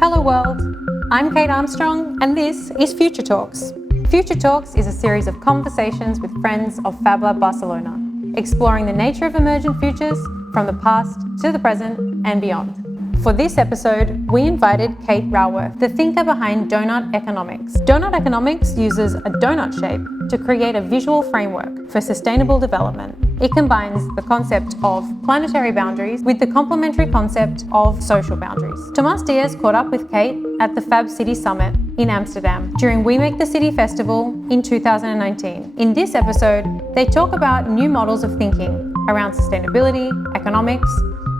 Hello world, I'm Kate Armstrong and this is Future Talks. Future Talks is a series of conversations with friends of Fab Lab Barcelona, exploring the nature of emergent futures from the past to the present and beyond. For this episode, we invited Kate Raworth, the thinker behind Donut Economics. Donut Economics uses a donut shape to create a visual framework for sustainable development. It combines the concept of planetary boundaries with the complementary concept of social boundaries. Tomas Diez caught up with Kate at the Fab City Summit in Amsterdam during We Make the City Festival in 2019. In this episode, they talk about new models of thinking around sustainability, economics,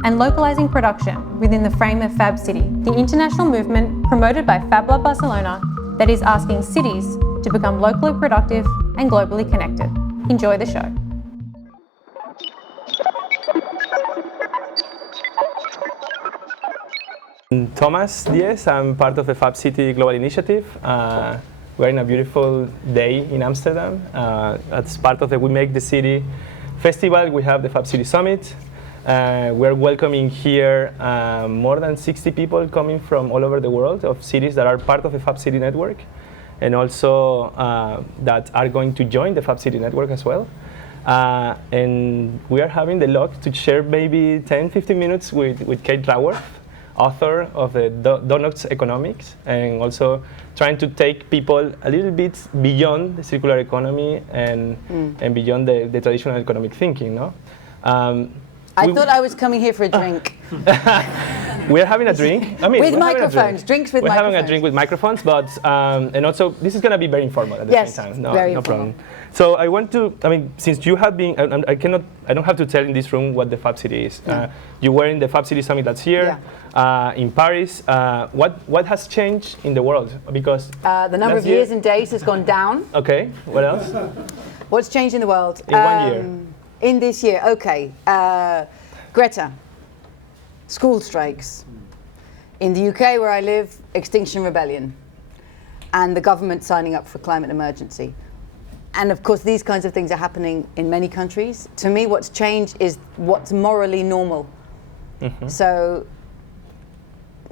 and localizing production within the frame of Fab City, the international movement promoted by Fab Lab Barcelona that is asking cities to become locally productive and globally connected. Enjoy the show. Tomas Diez, I'm part of the Fab City Global Initiative. We're in a beautiful day in Amsterdam. As part of the We Make the City Festival, we have the Fab City Summit. We're welcoming here more than 60 people coming from all over the world of cities that are part of the Fab City network and also that are going to join the Fab City network as well. And we are having the luck to share maybe 10-15 minutes with Kate Raworth, author of the Donut Economics, and also trying to take people a little bit beyond the circular economy and beyond the traditional economic thinking. No? I thought I was coming here for a drink. We're having a drink. I mean, with microphones, drinks with we're microphones. We're having a drink with microphones, but and also this is going to be very informal at the same time. No, very no informal. problem. So I want to. I mean, since you have been, I don't have to tell in this room what the Fab City is. You were in the Fab City Summit last year in Paris. What has changed in the world? Because the number of years and days has gone down. Okay. What else? What's changed in the world? In 1 year. In this year, okay. Greta, school strikes. In the UK, where I live, Extinction Rebellion, and the government signing up for climate emergency. And of course, these kinds of things are happening in many countries. To me, what's changed is what's morally normal. So,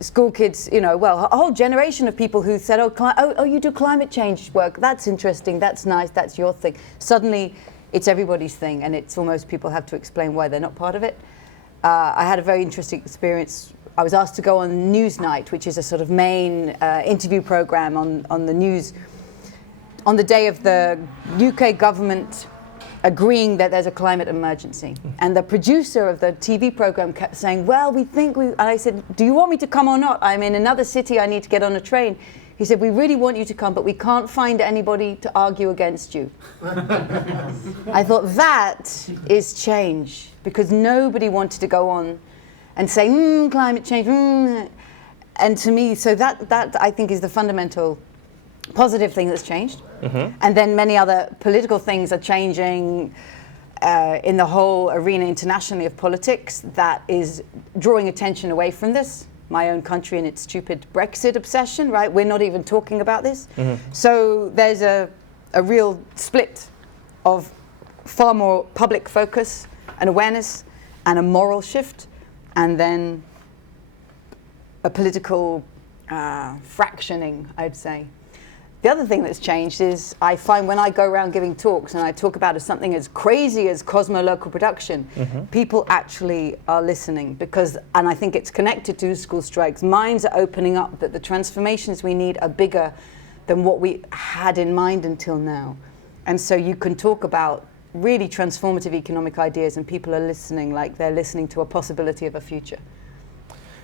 school kids, a whole generation of people who said, oh, you do climate change work. That's interesting. That's nice. That's your thing. Suddenly, it's everybody's thing, and it's almost people have to explain why they're not part of it. I had a very interesting experience. I was asked to go on Newsnight, which is a sort of main interview program on the news, on the day of the UK government agreeing that there's a climate emergency. And the producer of the TV program kept saying, well, and I said, do you want me to come or not? I'm in another city, I need to get on a train. He said, we really want you to come, but we can't find anybody to argue against you. I thought that is change, because nobody wanted to go on and say, climate change, And to me, so that I think is the fundamental positive thing that's changed. And then many other political things are changing in the whole arena internationally of politics that is drawing attention away from this. My own country and its stupid Brexit obsession, right? We're not even talking about this. So there's a real split of far more public focus and awareness and a moral shift, and then a political fractioning, I'd say. The other thing that's changed is I find when I go around giving talks and I talk about something as crazy as cosmo-local production, people actually are listening and I think it's connected to school strikes. Minds are opening up that the transformations we need are bigger than what we had in mind until now. And so you can talk about really transformative economic ideas and people are listening like they're listening to a possibility of a future.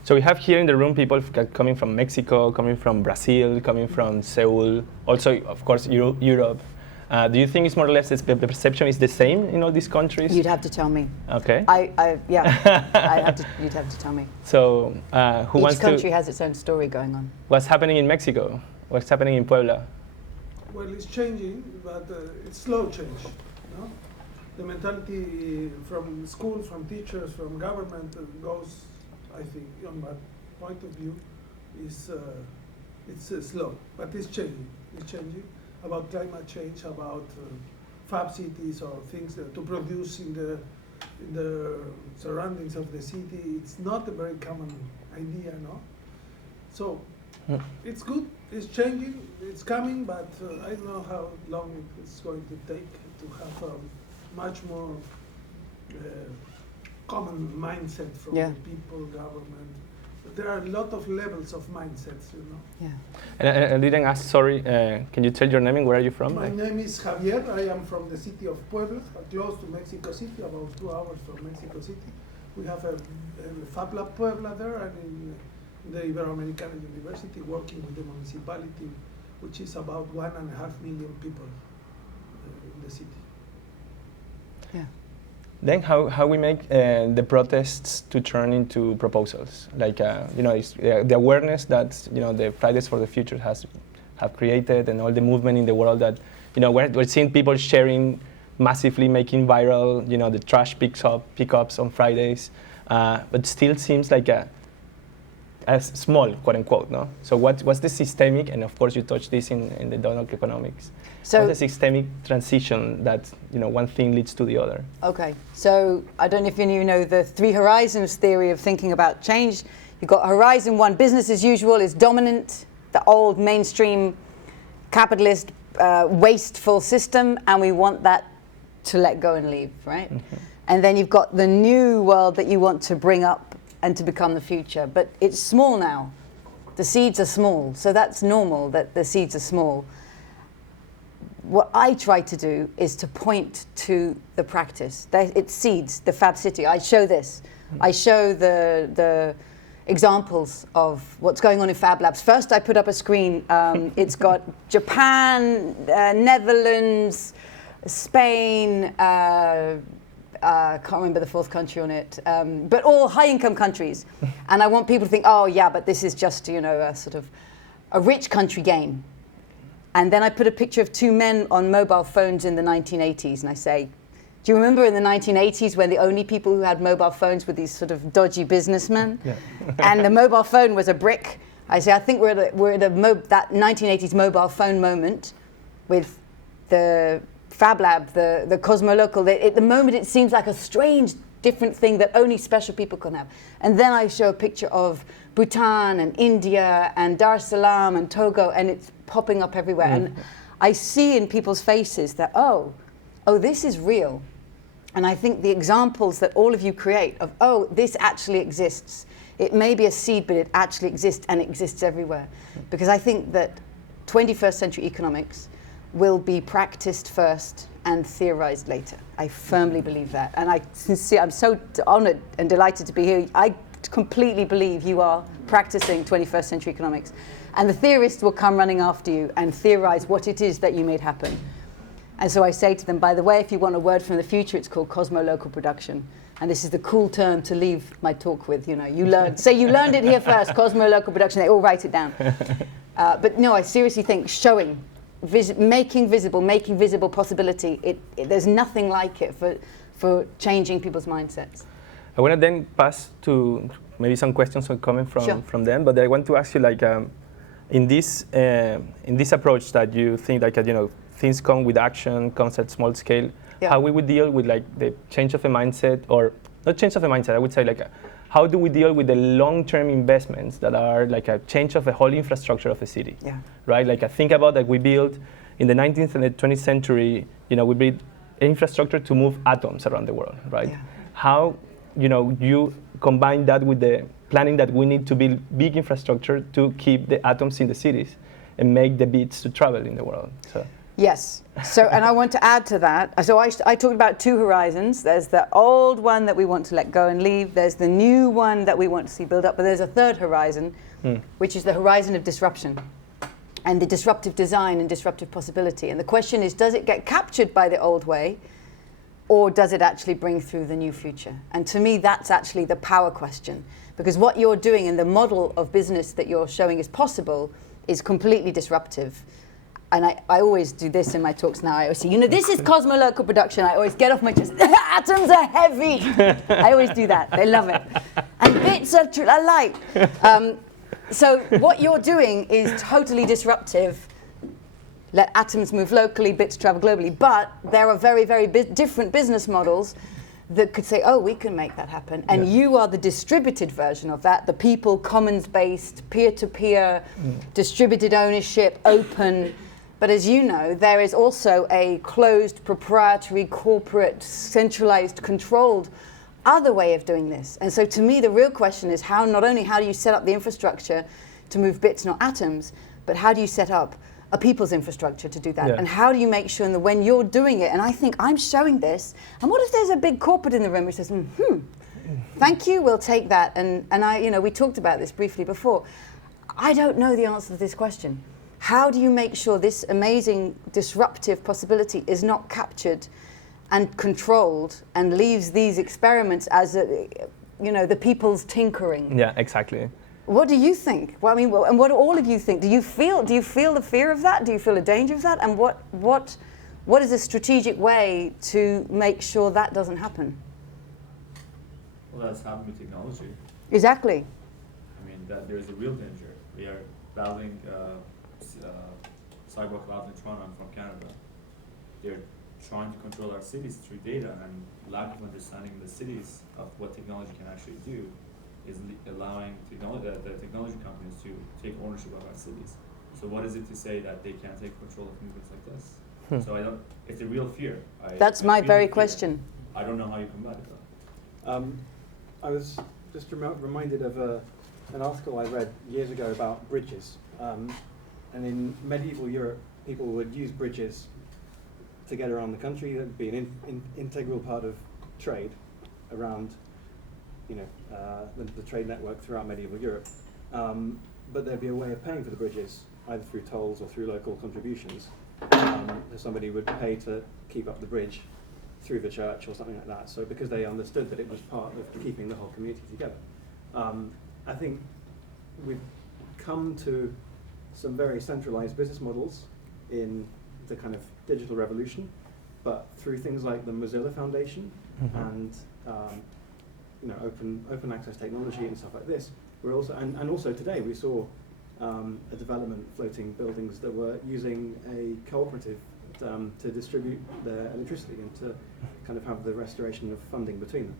So we have here in the room people coming from Mexico, coming from Brazil, coming from Seoul, also, of course, Europe. Do you think it's more or less the perception is the same in all these countries? You'd have to tell me. Okay. You'd have to tell me. So who wants to? Each country has its own story going on. What's happening in Mexico? What's happening in Puebla? Well, it's changing, but it's slow change. The mentality from schools, from teachers, from government goes, I think, on my point of view, is it's slow, but it's changing. It's changing about climate change, about fab cities or things to produce in the surroundings of the city. It's not a very common idea, no. So it's good. It's changing. It's coming, but I don't know how long it's going to take to have a much more common mindset from the people, government. There are a lot of levels of mindsets, you know. Yeah. And I didn't ask, sorry, can you tell your name and where are you from? My name is Javier. I am from the city of Puebla, close to Mexico City, about 2 hours from Mexico City. We have a Fab Lab Puebla there, and in the Iberoamerican University, working with the municipality, which is about 1.5 million people in the city. Yeah. Then how we make the protests to turn into proposals, like it's, the awareness that the Fridays for the Future have created, and all the movement in the world that we're seeing people sharing massively, making viral the trash pickups on Fridays, but still seems like as small, quote unquote, no? So what's the systemic, and of course you touched this in the Donald economics. So what's the systemic transition that one thing leads to the other? Okay, so I don't know if you know the 3 horizons theory of thinking about change. You've got horizon 1, business as usual is dominant, the old mainstream capitalist wasteful system, and we want that to let go and leave, right? Mm-hmm. And then you've got the new world that you want to bring up and to become the future, but it's small now. The seeds are small, so that's normal that the seeds are small. What I try to do is to point to the practice. It's seeds, the Fab City. I show this. I show the examples of what's going on in Fab Labs. First, I put up a screen. It's got Japan, Netherlands, Spain, I can't remember the 4th country on it, but all high-income countries. And I want people to think, oh yeah, but this is just, a sort of a rich country game. And then I put a picture of 2 men on mobile phones in the 1980s, and I say, do you remember in the 1980s when the only people who had mobile phones were these sort of dodgy businessmen? Yeah. And the mobile phone was a brick. I say, I think we're at that 1980s mobile phone moment with the Fab Lab, the Cosmolocal. At the moment, it seems like a strange, different thing that only special people can have. And then I show a picture of Bhutan and India and Dar es Salaam and Togo, and it's popping up everywhere. And I see in people's faces that, oh, this is real. And I think the examples that all of you create of, oh, this actually exists. It may be a seed, but it actually exists, and it exists everywhere. Because I think that 21st century economics will be practiced first and theorized later. I firmly believe that. And I'm so honored and delighted to be here. I completely believe you are practicing 21st century economics. And the theorists will come running after you and theorize what it is that you made happen. And so I say to them, by the way, if you want a word from the future, it's called cosmo-local production. And this is the cool term to leave my talk with. You learned it here first, cosmo-local production. They all write it down. But no, I seriously think showing, making visible possibility. There's nothing like it for changing people's mindsets. I want to then pass to maybe some questions coming from them, but I want to ask you, like, in this approach that you think, like, things come with action, comes at small scale. Yeah. How we would deal with, like, the change of a mindset, or not change of a mindset? I would say, like, how do we deal with the long-term investments that are like a change of the whole infrastructure of a city? Yeah. Right. Like, I think about that we built in the 19th and the 20th century. We built infrastructure to move atoms around the world. Right. Yeah. How you combine that with the planning that we need to build big infrastructure to keep the atoms in the cities and make the bits to travel in the world. So. Yes. So, and I want to add to that. So I talked about 2 horizons. There's the old one that we want to let go and leave. There's the new one that we want to see build up. But there's a 3rd horizon, which is the horizon of disruption and the disruptive design and disruptive possibility. And the question is, does it get captured by the old way, or does it actually bring through the new future? And to me, that's actually the power question. Because what you're doing in the model of business that you're showing is possible is completely disruptive. And I always do this in my talks now. I always say, this is cosmo-local production. I always get off my chest. Atoms are heavy. I always do that. They love it. And bits are light. So what you're doing is totally disruptive. Let atoms move locally, bits travel globally. But there are very, very different business models that could say, oh, we can make that happen. And you are the distributed version of that, the people, commons-based, peer-to-peer, distributed ownership, open. But as you know, there is also a closed, proprietary, corporate, centralized, controlled other way of doing this. And so to me, the real question is how, not only how do you set up the infrastructure to move bits, not atoms, but how do you set up a people's infrastructure to do that? Yeah. And how do you make sure that when you're doing it, and I think I'm showing this, and what if there's a big corporate in the room which says, thank you, we'll take that. And I, you know, we talked about this briefly before. I don't know the answer to this question. How do you make sure this amazing disruptive possibility is not captured and controlled and leaves these experiments as, you know, the people's tinkering? Yeah, exactly. What do you think? Well, I mean, and what do all of you think? Do you feel the fear of that? Do you feel a danger of that? And what is a strategic way to make sure that doesn't happen? Well, that's happening with technology. Exactly. I mean, that there's a real danger. We are battling Sidewalk Labs in Toronto. I'm from Canada. They're trying to control our cities through data, and lack of understanding the cities of what technology can actually do is allowing the technology companies to take ownership of our cities. So what is it to say that they can't take control of movements like this? So it's a real fear. That's my very question. I don't know how you combat it though. I was just reminded of an article I read years ago about bridges. And in medieval Europe, people would use bridges to get around the country. That would be an integral part of trade around, you know, the trade network throughout medieval Europe. But there'd be a way of paying for the bridges, either through tolls or through local contributions. Somebody would pay to keep up the bridge through the church or something like that. So because they understood that it was part of keeping the whole community together. I think we've come to some very centralized business models in the kind of digital revolution, but through things like the Mozilla Foundation and you know, open access technology and stuff like this, we're also and also today we saw a development floating buildings that were using a cooperative to distribute their electricity and to kind of have the restoration of funding between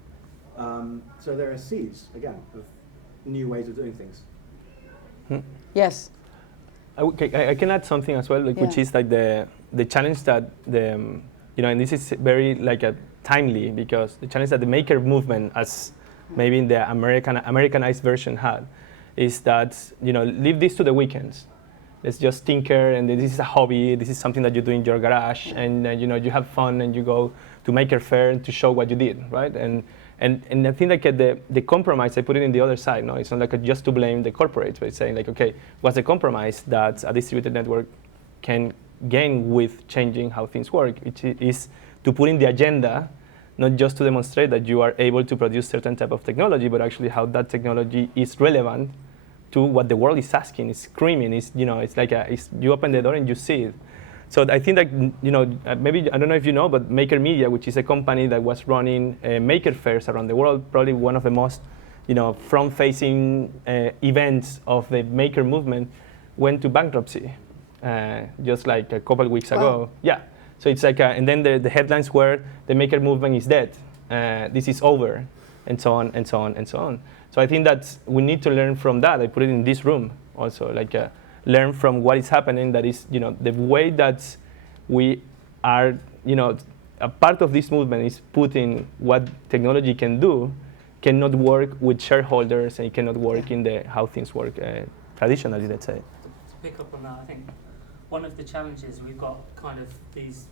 them. So there are seeds again of new ways of doing things. Yes. I can add something as well, like, which is like the challenge that you know, and this is very like a timely, because the challenge that the maker movement, as maybe in the Americanized version had, is that, you know, leave this to the weekends. Let's just tinker, and this is a hobby. This is something that you do in your garage, and you know, you have fun, and you go to Maker Faire to show what you did, right? And I think like the compromise, I put it in the other side. No, it's not like just to blame the corporates, but it's saying like, okay, what's the compromise that a distributed network can gain with changing how things work? Which is to put in the agenda, not just to demonstrate that you are able to produce certain type of technology, but actually how that technology is relevant to what the world is asking, is screaming. Is, you know, it's like you open the door and you see it. So I think that, you know, maybe, I don't know if you know, but Maker Media, which is a company that was running maker fairs around the world, probably one of the most, you know, front-facing events of the maker movement, went to bankruptcy just like a couple of weeks ago. Yeah. So it's like, and then the headlines were, the maker movement is dead, this is over, and so on, and so on, and so on. So I think that we need to learn from that. I put it in this room also, like learn from what is happening, that is, you know, the way that we are, you know, a part of this movement is putting what technology can do, cannot work with shareholders, and it cannot work in the how things work traditionally, let's say. To pick up on that, I think one of the challenges, we've got kind of these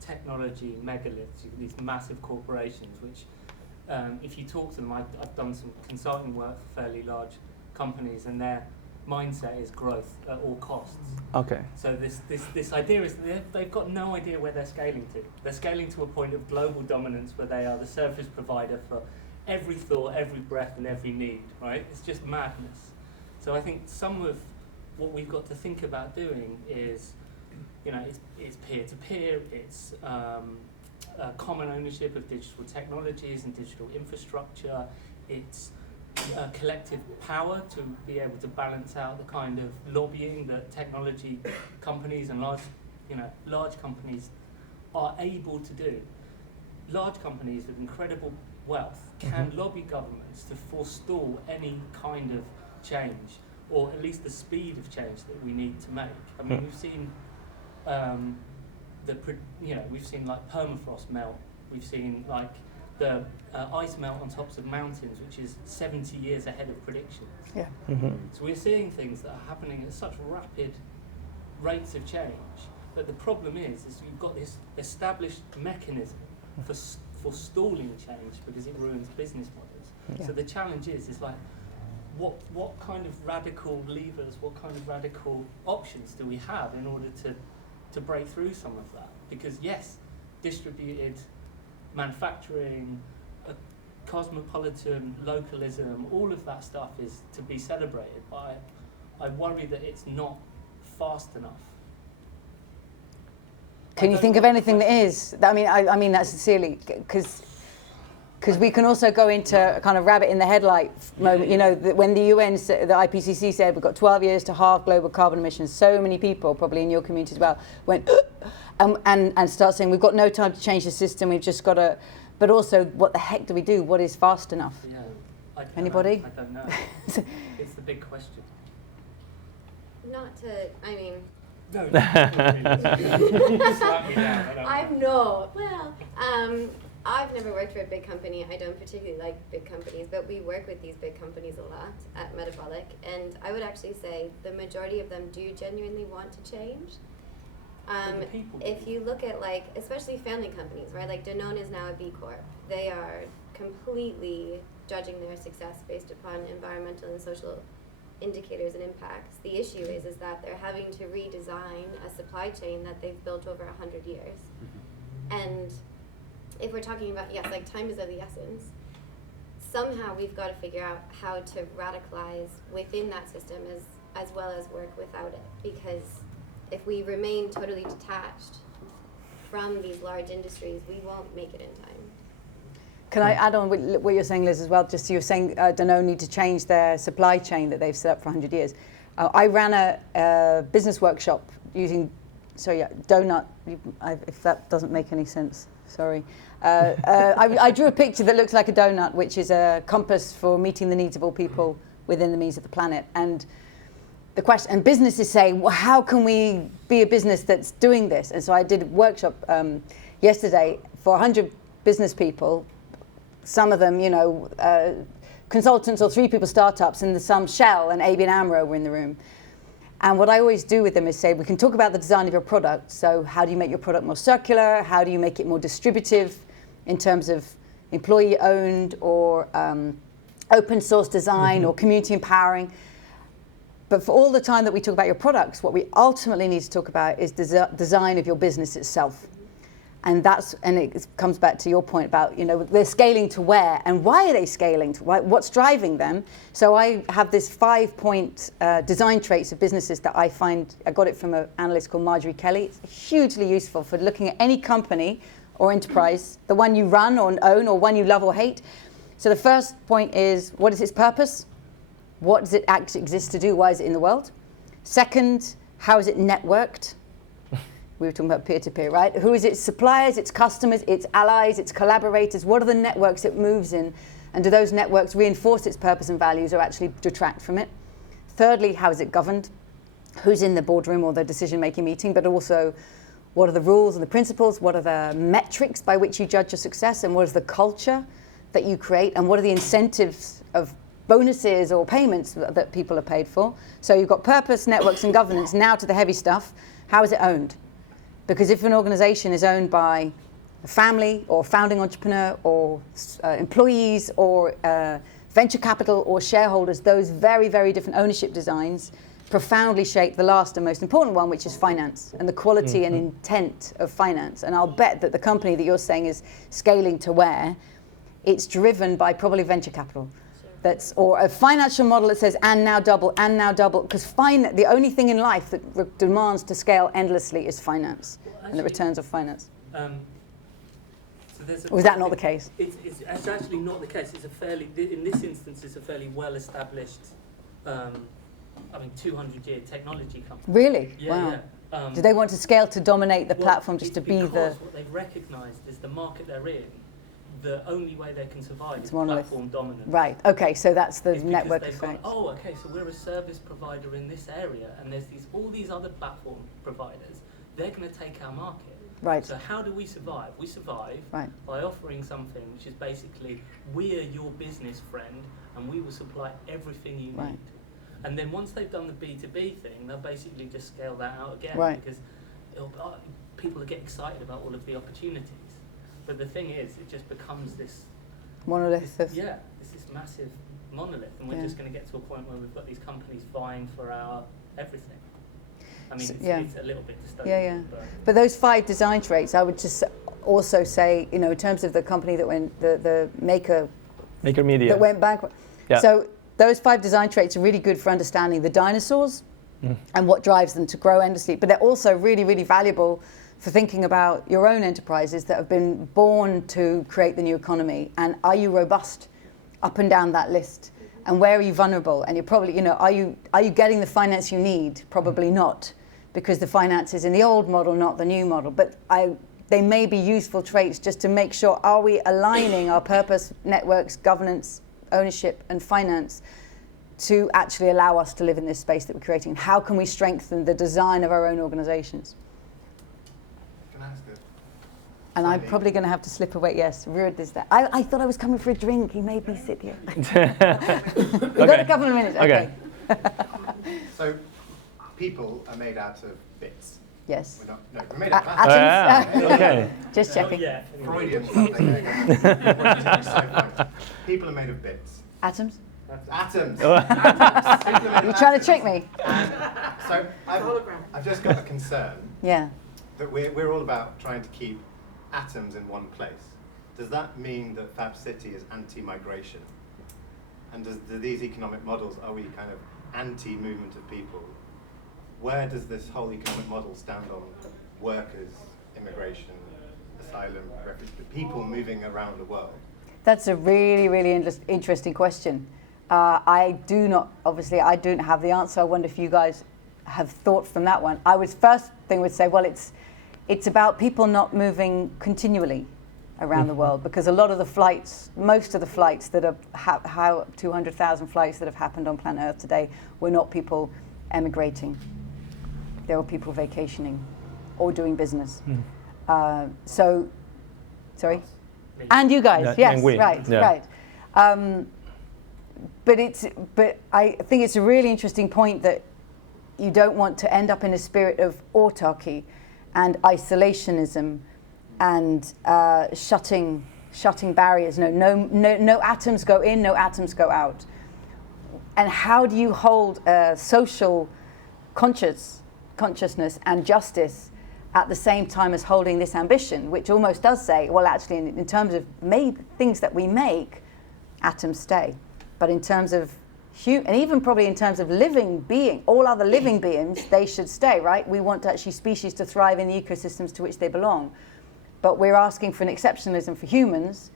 technology megaliths, these massive corporations, which if you talk to them, I've done some consulting work for fairly large companies, and their mindset is growth at all costs. Okay. So this idea is they've got no idea where they're scaling to. They're scaling to a point of global dominance where they are the service provider for every thought, every breath, and every need, right? It's just madness. So I think some of what we've got to think about doing is, you know, it's peer-to-peer, it's common ownership of digital technologies and digital infrastructure, it's collective power to be able to balance out the kind of lobbying that technology companies and large companies are able to do. large companies with incredible wealth can lobby governments to forestall any kind of change, or at least the speed of change that we need to make. I mean, we've seen we've seen like permafrost melt. We've seen like the ice melt on tops of mountains, which is 70 years ahead of predictions. Yeah. So we're seeing things that are happening at such rapid rates of change. But the problem is you've got this established mechanism for stalling change because it ruins business models. Yeah. So the challenge is like, what kind of radical levers, what kind of radical options do we have in order to break through some of that? Because yes, distributed manufacturing, cosmopolitan localism, all of that stuff is to be celebrated, but I worry that it's not fast enough. Can you think of anything that is? I mean that sincerely, because we can also go into a kind of rabbit in the headlight moment. You know, when the UN, the IPCC said we've got 12 years to halve global carbon emissions, so many people, probably in your community as well, went and start saying we've got no time to change the system. We've just got to. But also, what the heck do we do? What is fast enough? Yeah. Anybody? I don't know. It's the big question. Not to, I mean, No. Slap me down. I'm not. Well, I've never worked for a big company. I don't particularly like big companies, but we work with these big companies a lot at Metabolic, and I would actually say the majority of them do genuinely want to change. If you look at like, especially family companies, right? Like Danone is now a B Corp. They are completely judging their success based upon environmental and social indicators and impacts. The issue is that they're having to redesign a supply chain that they've built over 100 years. And if we're talking about, yes, like time is of the essence, somehow we've got to figure out how to radicalize within that system as well as work without it. Because if we remain totally detached from these large industries, we won't make it in time. Can I add on what you're saying, Liz, as well? Just you're saying Danone need to change their supply chain that they've set up for 100 years. I ran a business workshop using, donut, if that doesn't make any sense, sorry. I drew a picture that looks like a donut, which is a compass for meeting the needs of all people within the means of the planet. And the question, and businesses say, well, how can we be a business that's doing this? And so I did a workshop yesterday for 100 business people. Some of them, consultants or 3 people startups, and some Shell and ABN AMRO were in the room. And what I always do with them is say, we can talk about the design of your product. So how do you make your product more circular? How do you make it more distributive in terms of employee owned or open source design or community empowering? But for all the time that we talk about your products, what we ultimately need to talk about is design of your business itself. And it comes back to your point about, they're scaling to where and why are they scaling to what's driving them. So I have this 5-point design traits of businesses that I find, I got it from an analyst called Marjorie Kelly. It's hugely useful for looking at any company or enterprise, the one you run or own or one you love or hate. So the first point is, what is its purpose? What does it actually exist to do? Why is it in the world? Second, how is it networked? We were talking about peer-to-peer, right? Who is its suppliers, its customers, its allies, its collaborators? What are the networks it moves in? And do those networks reinforce its purpose and values or actually detract from it? Thirdly, how is it governed? Who's in the boardroom or the decision-making meeting? But also, what are the rules and the principles? What are the metrics by which you judge your success? And what is the culture that you create? And what are the incentives of bonuses or payments that people are paid for? So you've got purpose, networks, and governance. Now to the heavy stuff. How is it owned? Because if an organization is owned by a family or founding entrepreneur or employees or venture capital or shareholders, those very, very different ownership designs profoundly shape the last and most important one, which is finance and the quality and intent of finance. And I'll bet that the company that you're saying is scaling to where, it's driven by probably venture capital. Or a financial model that says, and now double, because the only thing in life that demands to scale endlessly is finance, and the returns of finance. Or is that not the case? It's actually not the case. In this instance, it's a fairly well-established, 200-year technology company. Really? Yeah, wow. Do they want to scale to dominate the platform just to be the... What they've recognised is the market they're in the only way they can survive is monolith. platform dominance. Right. Okay. So that's the It's because network they've gone, effect. oh, okay, so we're a service provider in this area, and there's all these other platform providers. They're going to take our market. Right. So how do we survive? We survive Right. by offering something which is basically, we're your business friend, and we will supply everything you Right. need. And then once they've done the B2B thing, they'll basically just scale that out again, Right. because people will get excited about all of the opportunities. But the thing is, it just becomes this Monolith. it's this massive monolith, and we're Yeah. just going to get to a point where we've got these companies vying for our everything. I mean, it's a little bit dystopian. Yeah. But But those 5 design traits, I would just also say, in terms of the company that went, the Maker Media. that went bankrupt. Yeah. So those 5 design traits are really good for understanding the dinosaurs and what drives them to grow endlessly. But they're also really, really valuable for thinking about your own enterprises that have been born to create the new economy. And are you robust up and down that list? And where are you vulnerable? And you're probably, are you getting the finance you need? Probably not, because the finance is in the old model, not the new model. But they may be useful traits just to make sure, are we aligning our purpose, networks, governance, ownership, and finance to actually allow us to live in this space that we're creating? How can we strengthen the design of our own organizations? Can I ask a And I'm Slightly. probably going to have to slip away. Yes, Ruud is there. I thought I was coming for a drink. He made me sit here. We've got a couple of minutes. Okay. So, people are made out of bits. Yes. We're made out of Atoms. Okay. Just checking. yeah. Freudian something. People are made of bits. Atoms? Atoms. You're trying to trick me? So I've just got a concern Yeah. that we're all about trying to keep atoms in one place. Does that mean that Fab City is anti-migration? And do these economic models, are we kind of anti-movement of people? Where does this whole economic model stand on workers, immigration, asylum, refugees, people moving around the world? That's a really, really interesting question. I don't have the answer. I wonder if you guys have thought from that one. First thing would say, well, it's about people not moving continually around the world, because a lot of the flights, most of the flights that are 200,000 flights that have happened on planet Earth today were not people emigrating. They were people vacationing or doing business. Sorry? And you guys, Yeah, yes, and we, right. But I think it's a really interesting point that you don't want to end up in a spirit of autarky and isolationism and shutting barriers. No atoms go in, no atoms go out. And how do you hold social consciousness and justice at the same time as holding this ambition, which almost does say, well, actually, in terms of things that we make, atoms stay. But in terms of and even probably in terms of all other living beings, they should stay, right? We want species to thrive in the ecosystems to which they belong. But we're asking for an exceptionalism for humans,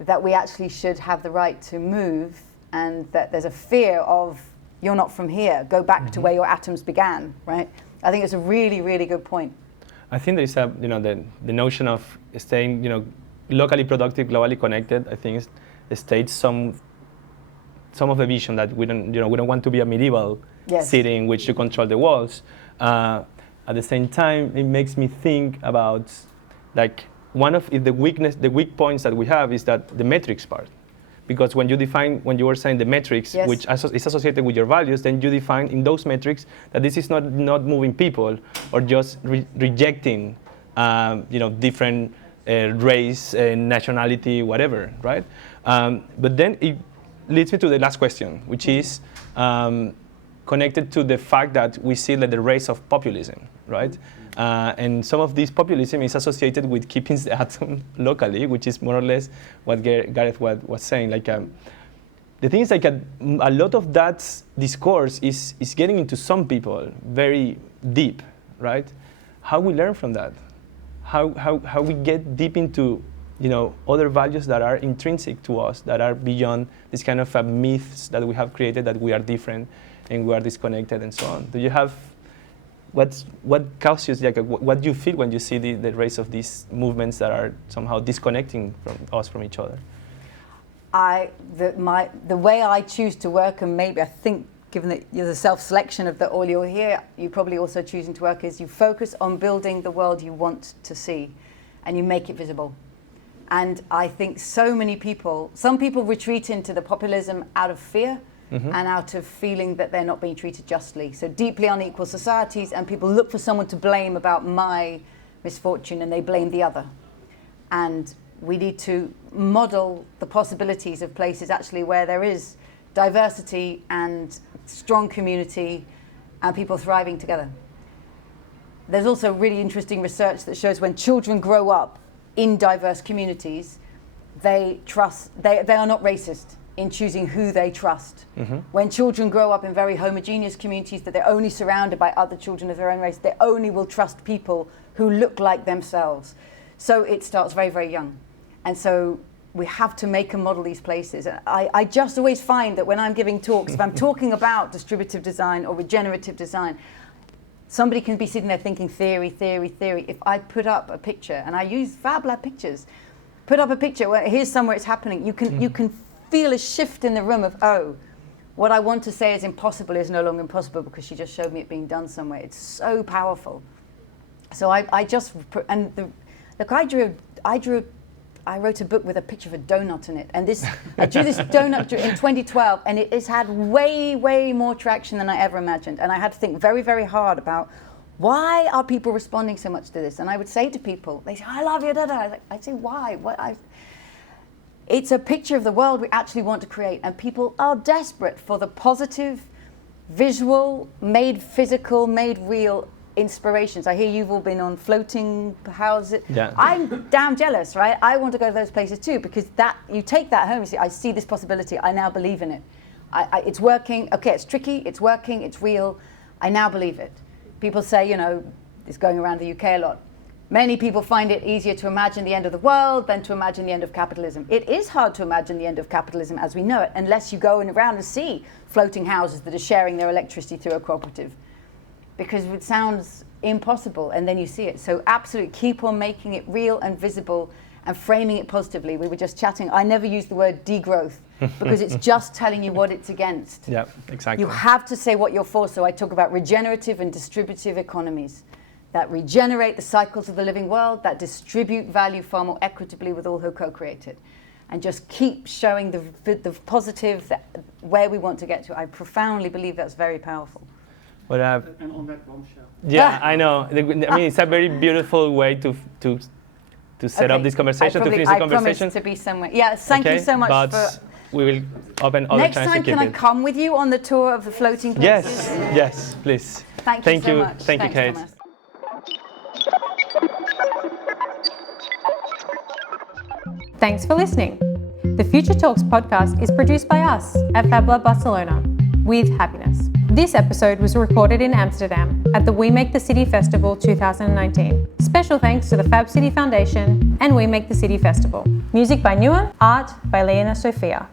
that we actually should have the right to move, and that there's a fear of, you're not from here, go back to where your atoms began, right? I think it's a really, really good point. I think there is the notion of staying, locally productive, globally connected. I think states some of the vision that we don't want to be a medieval city in which you control the walls. At the same time, it makes me think about one of the weak points that we have is that the metrics part. Because when you were saying the metrics, which is associated with your values, then you define in those metrics that this is not moving people or just rejecting, different race, nationality, whatever, right? But then it leads me to the last question, which is connected to the fact that we see the rise of populism, right? And some of this populism is associated with keeping the atom locally, which is more or less what Gareth was saying. The thing is, a lot of that discourse is getting into some people very deep, right? How we learn from that? How we get deep into other values that are intrinsic to us, that are beyond this kind of myths that we have created, that we are different and we are disconnected and so on. Do you have what causes you, like, what do you feel when you see the rise of these movements that are somehow disconnecting from each other? The way I choose to work, and maybe I think given that you're the self-selection of all you're here, you probably also choosing to work is you focus on building the world you want to see and you make it visible. And I think some people retreat into the populism out of fear and out of feeling that they're not being treated justly. So deeply unequal societies, and people look for someone to blame about my misfortune and they blame the other. And we need to model the possibilities of places actually where there is diversity and strong community and people thriving together. There's also really interesting research that shows when children grow up in diverse communities, they are not racist in choosing who they trust. When children grow up in very homogeneous communities that they're only surrounded by other children of their own race, they only will trust people who look like themselves. So it starts very, very young. And so we have to make and model these places. I just always find that when I'm giving talks, if I'm talking about distributive design or regenerative design, somebody can be sitting there thinking theory. If I put up a picture, and I use Fab Lab pictures, put up a picture where here's somewhere it's happening, you can feel a shift in the room of, oh, what I want to say is impossible is no longer impossible because she just showed me it being done somewhere. It's so powerful. So I wrote a book with a picture of a donut in it, and I drew this donut in 2012, and it has had way more traction than I ever imagined. And I had to think very, very hard about why are people responding so much to this. And I would say to people, they say, "I love you, da." I'd say, "Why?" It's a picture of the world we actually want to create, and people are desperate for the positive, visual, made physical, made real inspirations. I hear you've all been on floating houses. Yeah. I'm damn jealous, right? I want to go to those places too, because you take that home and say, I see this possibility, I now believe in it. It's working, okay, it's tricky, it's working, it's real, I now believe it. People say, it's going around the UK a lot. Many people find it easier to imagine the end of the world than to imagine the end of capitalism. It is hard to imagine the end of capitalism as we know it, unless you go around and see floating houses that are sharing their electricity through a cooperative. Because it sounds impossible, and then you see it. So absolutely keep on making it real and visible and framing it positively. We were just chatting. I never use the word degrowth because it's just telling you what it's against. Yeah, exactly. You have to say what you're for. So I talk about regenerative and distributive economies that regenerate the cycles of the living world, that distribute value far more equitably with all who co-create it. And just keep showing the positive, where we want to get to. I profoundly believe that's very powerful. And on that bombshell. Yeah, I know. I mean, it's a very beautiful way to set up this conversation, to finish the conversation. I promise to be somewhere. Yeah, thank you so much for... we will open other next times time, to keep can I come with you on the tour of the floating places? Yes, please. Thank you so much. Thank you, Kate. Thomas. Thanks for listening. The Future Talks podcast is produced by us at Fab Lab Barcelona with happiness. This episode was recorded in Amsterdam at the We Make the City Festival 2019. Special thanks to the Fab City Foundation and We Make the City Festival. Music by Nua, art by Lena Sofia.